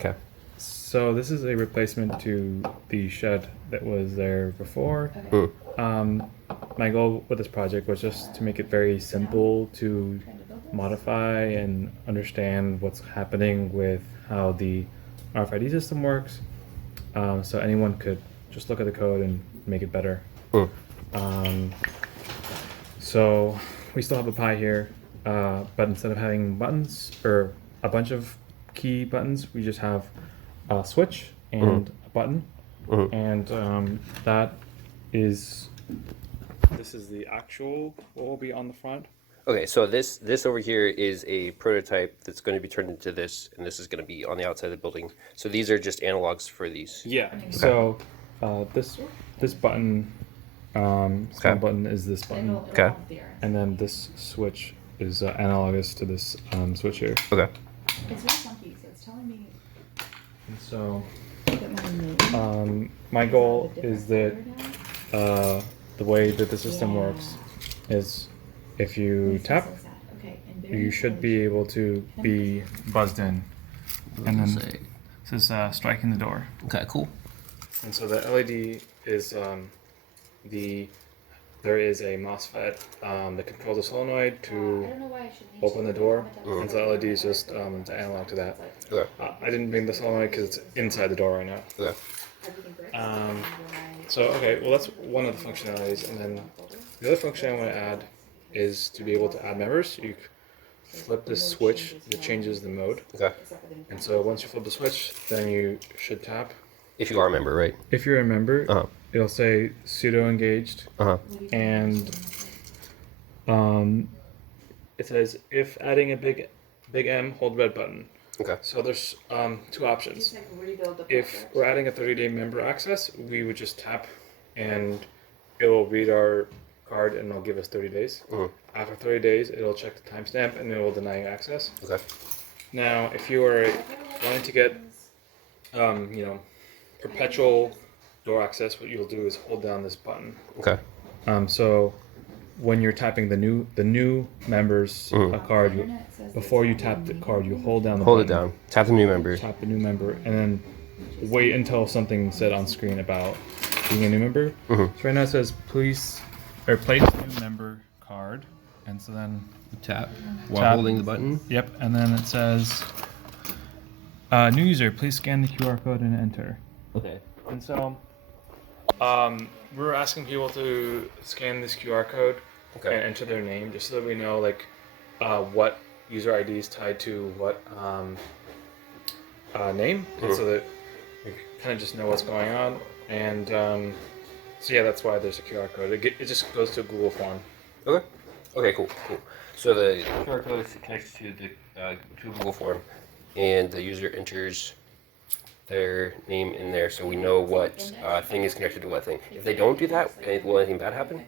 Okay. So this is a replacement to the shed that was there before. My goal with this project was just to make it very simple to modify and understand what's happening with how the RFID system works, so anyone could just look at the code and make it better. So we still have a Pi here, but instead of having buttons or a bunch of key buttons, we just have a switch and a button, and this is the actual what will be on the front. Okay, so this over here is a prototype that's going to be turned into this, and this is going to be on the outside of the building. So these are just analogs for these. Yeah. Okay. So this button, small button is this button. Okay. And then this switch is analogous to this switch here. Okay. It's very funky, so it's telling me. And so, my goal is that the way that the system works is if you tap, you should be able to be buzzed in, and then this is striking the door. Okay, cool. And so the LED is there is a MOSFET that controls the solenoid to open the door, and so the LED is just the analog to that. Okay. I didn't bring the solenoid because it's inside the door right now. Okay. So okay, well that's one of the functionalities, and then the other function I want to add is to be able to add members. You flip this switch, it changes the mode. Okay. And so once you flip the switch, then you should tap. If you are a member, right? If you're a member, it'll say pseudo engaged, and it says if adding a big M, hold red button. Okay. So there's two options. If we're adding a 30-day member access, we would just tap, and it will read our card and it'll give us 30 days. After 30 days, it'll check the timestamp and it will deny access. Okay. Now, if you are wanting to get, perpetual door access, what you'll do is hold down this button. Okay. So when you're tapping the new members card, before you tap the card, you hold down the button. Hold it down. Tap the new member. Tap the new member, and then wait until something said on screen about being a new member. So right now it says place new member card, and so then Tap while holding the button. Yep, and then it says new user, please scan the QR code and enter. Okay. And so we're asking people to scan this QR code and enter their name, just so that we know what user ID is tied to what name, and so that we kind of just know what's going on. And so yeah, that's why there's a QR code. It just goes to a Google form. Okay. Okay. Cool. So the QR code connects to the to a Google form, and the user enters their name in there, so we know what thing is connected to what thing. If they don't do that, will anything bad happen?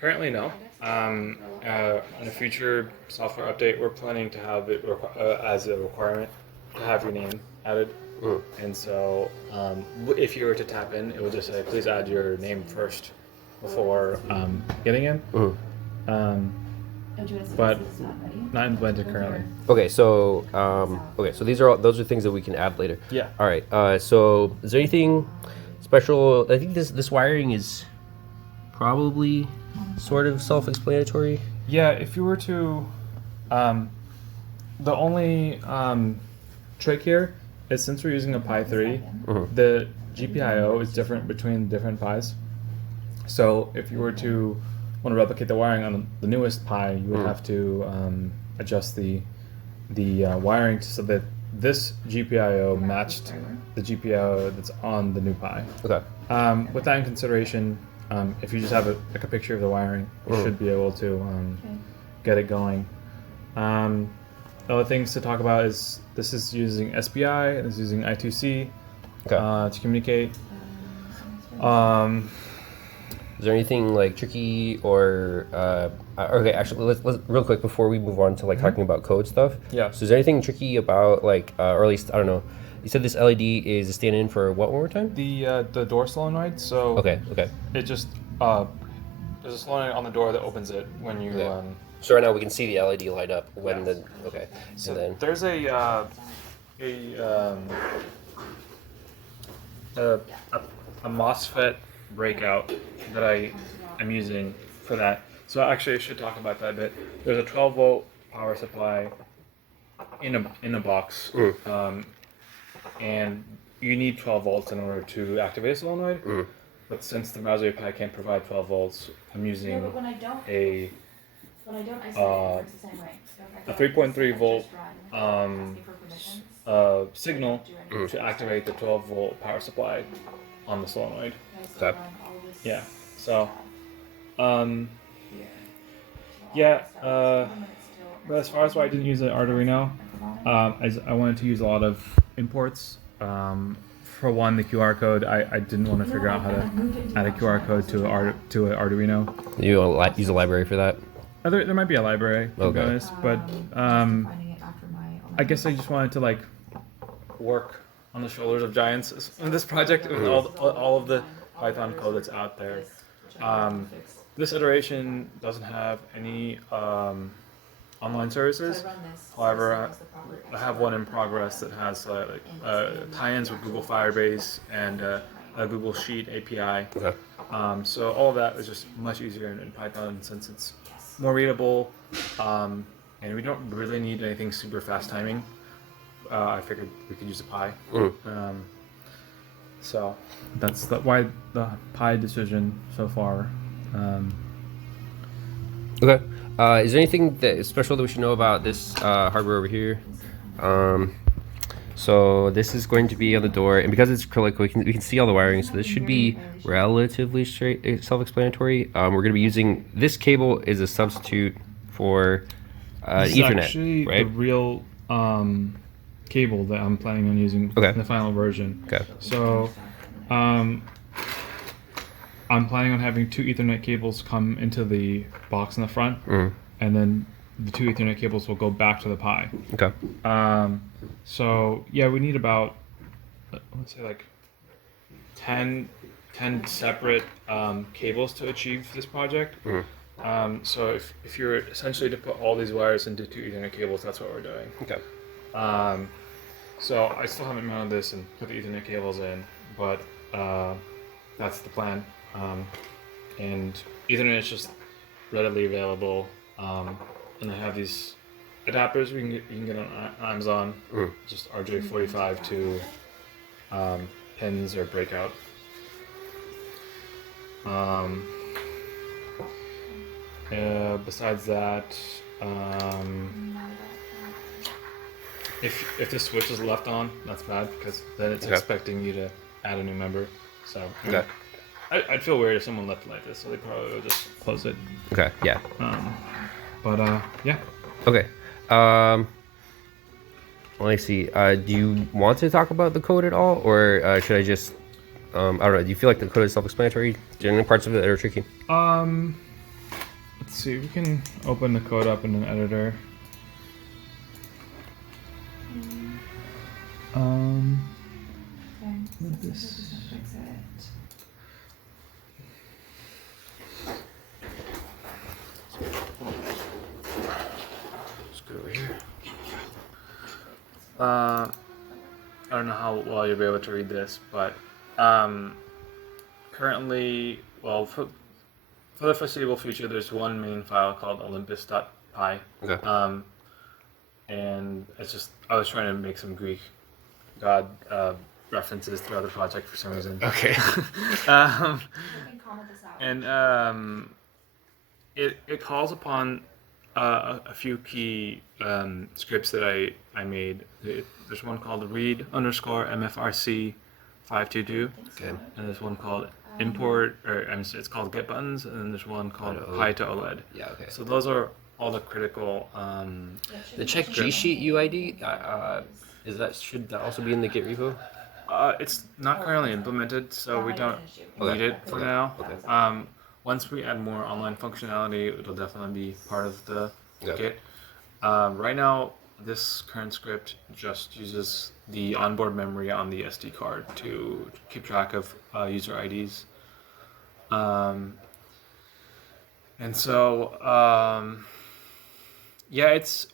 Currently, no. In a future software update, we're planning to have it as a requirement to have your name added. And so, if you were to tap in, it will just say, "Please add your name first before getting in." But not implemented currently. Okay, so those are things that we can add later. Yeah. All right. So is there anything special? I think this wiring is probably sort of self-explanatory. Yeah. If you were to, the only trick here is since we're using a Pi 3, the GPIO is different between different Pis. So if you were to want to replicate the wiring on the newest Pi, you would have to adjust the wiring so that this GPIO matched the GPIO that's on the new Pi. Okay. With that in consideration, if you just have a picture of the wiring, you should be able to get it going. Other things to talk about is this is using SPI, this is using I2C to communicate. Is there anything tricky or okay? Actually, let's real quick before we move on to talking about code stuff. Yeah. So is there anything tricky about or at least I don't know? You said this LED is a stand-in for what one more time? The door solenoid. So Okay. it just there's a solenoid on the door that opens it when you. So right now we can see the LED light up when So there's a a, a MOSFET breakout that I'm using for that. So actually, I should talk about that a bit. There's a 12-volt power supply in a box, and you need 12 volts in order to activate a solenoid. But since the Raspberry Pi can't provide 12 volts, I'm using Yeah, but when I don't, a I say it works the same way. a 3.3 volt signal to activate the 12 volt power supply on the solenoid. Okay. Yeah. So, yeah. But as far as why I didn't use an Arduino, I wanted to use a lot of imports. For one, the QR code. I didn't want to figure out how to add a QR code to an Arduino. You use a library for that? There might be a library, to be honest, but I guess I just wanted to like work on the shoulders of giants in this project with all of the Python code that's out there. This iteration doesn't have any online services. However, I have one in progress that has tie-ins with Google Firebase and a Google Sheet API. Okay. So all of that is just much easier in Python since it's more readable, and we don't really need anything super fast timing. I figured we could use a Pi. So that's why the Pi decision so far. Okay. Is there anything that is special that we should know about this hardware over here? So this is going to be on the door, and because it's acrylic, we can see all the wiring. So this should be relatively self-explanatory. We're going to be using this cable is a substitute for Ethernet, actually right? The real cable that I'm planning on using in the final version. Okay. So, I'm planning on having 2 Ethernet cables come into the box in the front, and then the 2 Ethernet cables will go back to the Pi. Okay. So yeah, we need about, let's say like 10 separate cables to achieve this project. So if you're essentially to put all these wires into 2 Ethernet cables, that's what we're doing. Okay. So I still haven't mounted this and put the Ethernet cables in, but that's the plan. And Ethernet is just readily available, and I have these adapters you can get on Amazon, just RJ45 to pins or breakout. Besides that, if the switch is left on, that's bad because then it's expecting you to add a new member. So I'd feel weird if someone left it like this, so they probably would just close it. Okay. Yeah. Yeah. Okay. Let me see. Do you want to talk about the code at all, or should I just? I don't know. Do you feel like the code is self-explanatory? Are there any parts of it that are tricky? Let's see. We can open the code up in an editor. This. Let's go over here. I don't know how well you'll be able to read this, but currently, well, for the foreseeable future, there's one main file called olympus.py. Okay. And it's just, I was trying to make some Greek god references throughout the project for some reason. Okay. And it calls upon a few key scripts that I made. There's one called read_mfrc 522, and there's one called import, it's called get buttons, and then there's one called Pi to OLED. Yeah. Okay. So those are all the critical. The check G sheet UID should that also be in the Git repo? It's not currently implemented, so we don't need it for now. Okay. Once we add more online functionality, it'll definitely be part of the Okay. Git. Right now, this current script just uses the onboard memory on the SD card to keep track of user IDs. And so, yeah, it's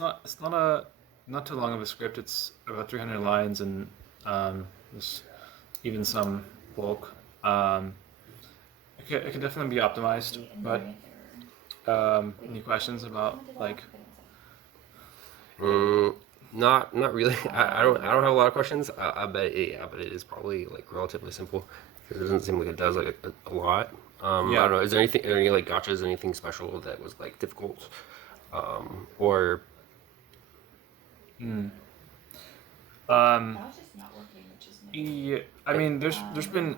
not a not too long of a script. It's about 300 lines and there's even some bulk. It can definitely be optimized, but any questions about like? Not really. I don't have a lot of questions. I bet it is probably like relatively simple because it doesn't seem like it does like a lot. I Yeah. don't know. Is there anything, any like gotchas, anything special that was like difficult, or That was just not working, which is Yeah, I mean, there's been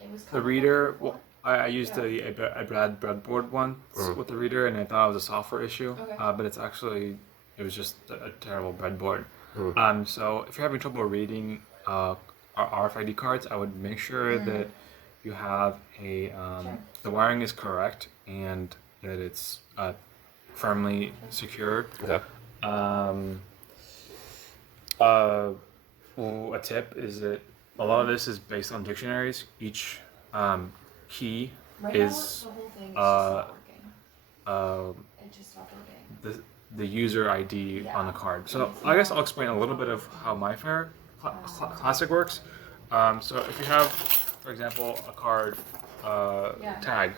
it was the reader. Well, I used a Brad breadboard one with the reader, and I thought it was a software issue, Okay. but it was just a terrible breadboard. So if you're having trouble reading RFID cards, I would make sure that you have the wiring is correct and that it's firmly secured. okay? A tip is that a lot of this is based on dictionaries. Each key right is now, the whole thing is just not working. It just stopped working. the user ID on the card. So I guess I'll explain a little bit of how MyFair Classic works. So if you have, for example, a card tag,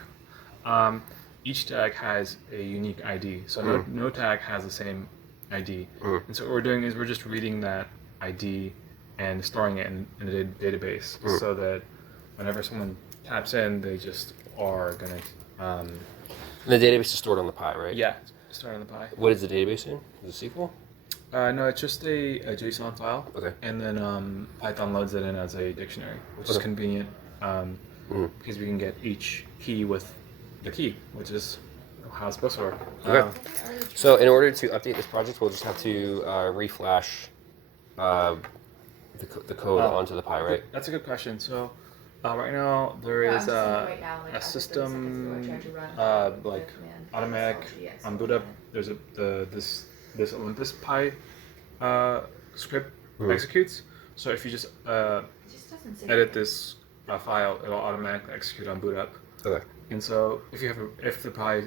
each tag has a unique ID. So no tag has the same ID. And so what we're doing is we're just reading that ID and storing it in a database so that whenever someone taps in, they just are gonna. And the database is stored on the Pi, right? Yeah, start on the Pi. What is the database in? Is it SQL? No, it's just a JSON file. Okay. And then Python loads it in as a dictionary, which is convenient because we can get each key with the key, which is how it's supposed to work. Okay. So in order to update this project, we'll just have to reflash the code onto the Pi, right? That's a good question. So right now there is a system like automatic on boot up. There's this Olympus Pi script executes. So if you just edit this file, it'll automatically execute on boot up. Okay. And so if the Pi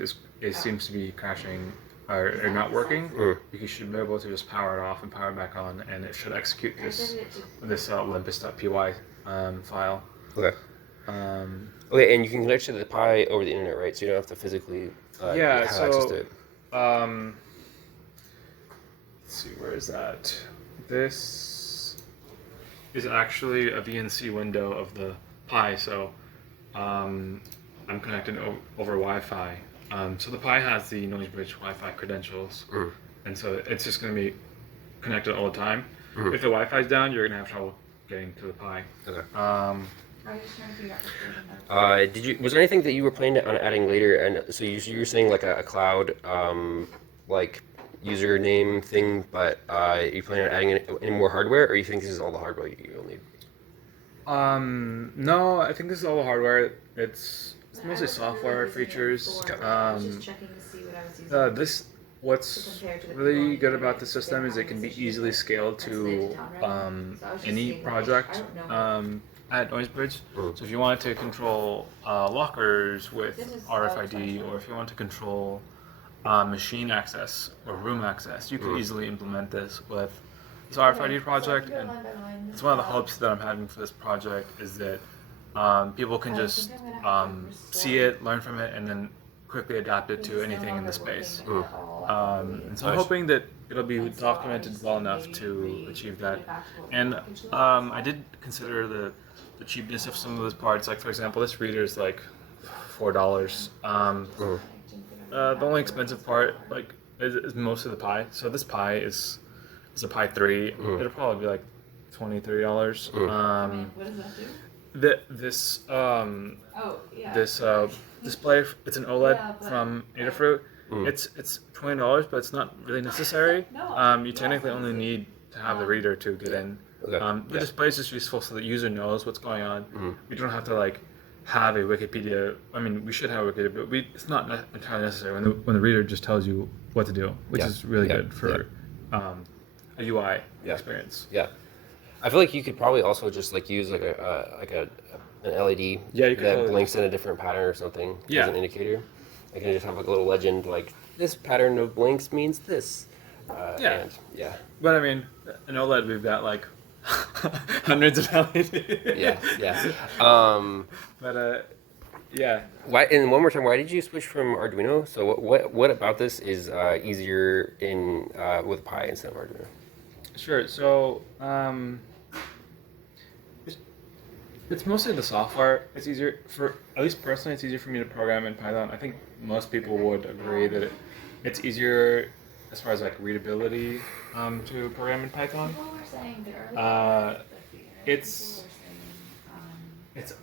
seems to be crashing or not working, you should be able to just power it off and power it back on, and it should execute this Olympus.py file. Okay. Okay, and you can connect to the Pi over the internet, right? So you don't have to physically have access to it. Let's see, where is that? This is actually a VNC window of the Pi, so I'm connected over Wi-Fi. So the Pi has the Noisebridge Wi-Fi credentials, and so it's just going to be connected all the time. If the Wi-Fi is down, you're going to have trouble getting to the Pi. Okay. Was there anything that you were planning on adding later? And so you were saying like a cloud like username thing, but you planning on adding any more hardware, or you think this is all the hardware you'll need? No, I think this is all the hardware. It's mostly software features. What's really good about the system is it can be easily scaled to any project at Noisebridge. So if you wanted to control lockers with RFID, or if you want to control machine access or room access, you can easily implement this with this RFID project. And it's one of the hopes that I'm having for this project is that people can just see it, learn from it, and then quickly adapt it to anything in the space. And so I'm hoping that it'll be documented well enough to achieve that. And I did consider the cheapness of some of those parts. Like, for example, this reader is like $4. The only expensive part is most of the Pi. So this Pi is a Pi 3. It'll probably be like $23. What does that do? This display, it's an OLED from Adafruit. It's $20, but it's not really necessary. You technically only need to have the reader to get in. The display is just useful so the user knows what's going on. We don't have to have a Wikipedia. I mean, we should have a Wikipedia, but it's not entirely necessary when the reader just tells you what to do, which is really good for a UI experience. Yeah. I feel like you could probably also just use an LED that blinks in a different pattern or something as an indicator. I can just have a little legend like this pattern of blinks means this, Yeah. And yeah. But I mean, in OLED we've got like hundreds of LED. Yeah. But yeah. Why? And one more time, why did you switch from Arduino? So what about this is easier in with Pi instead of Arduino? Sure. So it's mostly the software. It's easier for, at least personally, it's easier for me to program in Python. I think most people would agree that it's easier as far as like readability to program in Python. It's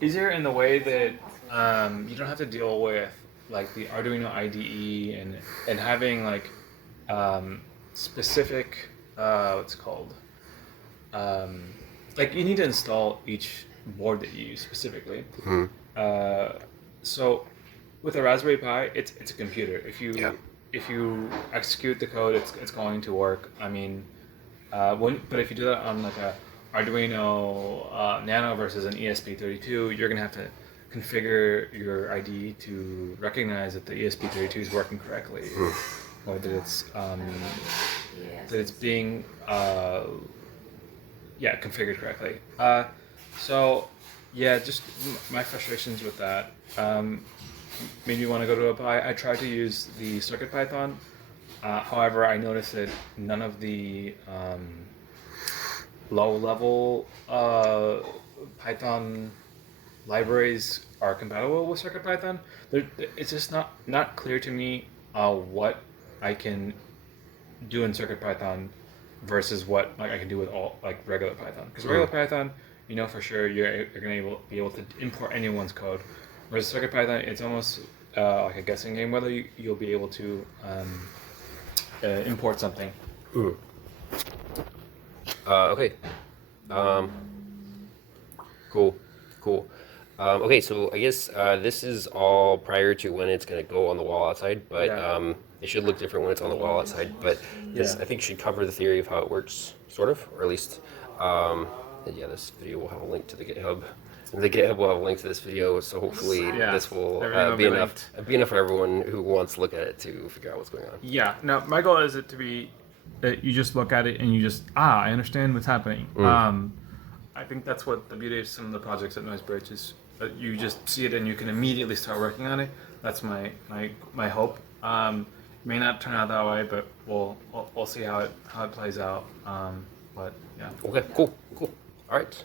easier in the way that you don't have to deal with like the Arduino IDE and having like specific what's it called like you need to install each board that you use specifically. So with a Raspberry Pi, it's a computer. If you execute the code, it's going to work. I mean, but if you do that on like a Arduino Nano versus an ESP32, you're gonna have to configure your IDE to recognize that the ESP32 is working correctly, or that it's being configured correctly. So yeah, just my frustrations with that made me want to go to a Pi. I tried to use the CircuitPython. However, I noticed that none of the low-level Python libraries are compatible with CircuitPython. It's just not clear to me what I can do in CircuitPython versus what like I can do with all like regular Python. Because regular Python, you know for sure you're gonna be able to import anyone's code. Whereas CircuitPython, it's almost like a guessing game whether you'll be able to import something. Okay. Cool. Okay, so I guess this is all prior to when it's going to go on the wall outside, but it should look different when it's on the wall outside. But this, I think, should cover the theory of how it works, sort of, or at least, this video will have a link to the GitHub. And the GitHub will have a link to this video, so hopefully this will be enough for everyone who wants to look at it to figure out what's going on. Yeah. Now, my goal is it to be that you just look at it and you just, I understand what's happening. I think that's what the beauty of some of the projects at Noisebridge is, that you just see it and you can immediately start working on it. That's my hope. May not turn out that way, but we'll see how it plays out. But yeah. Okay, cool. All right.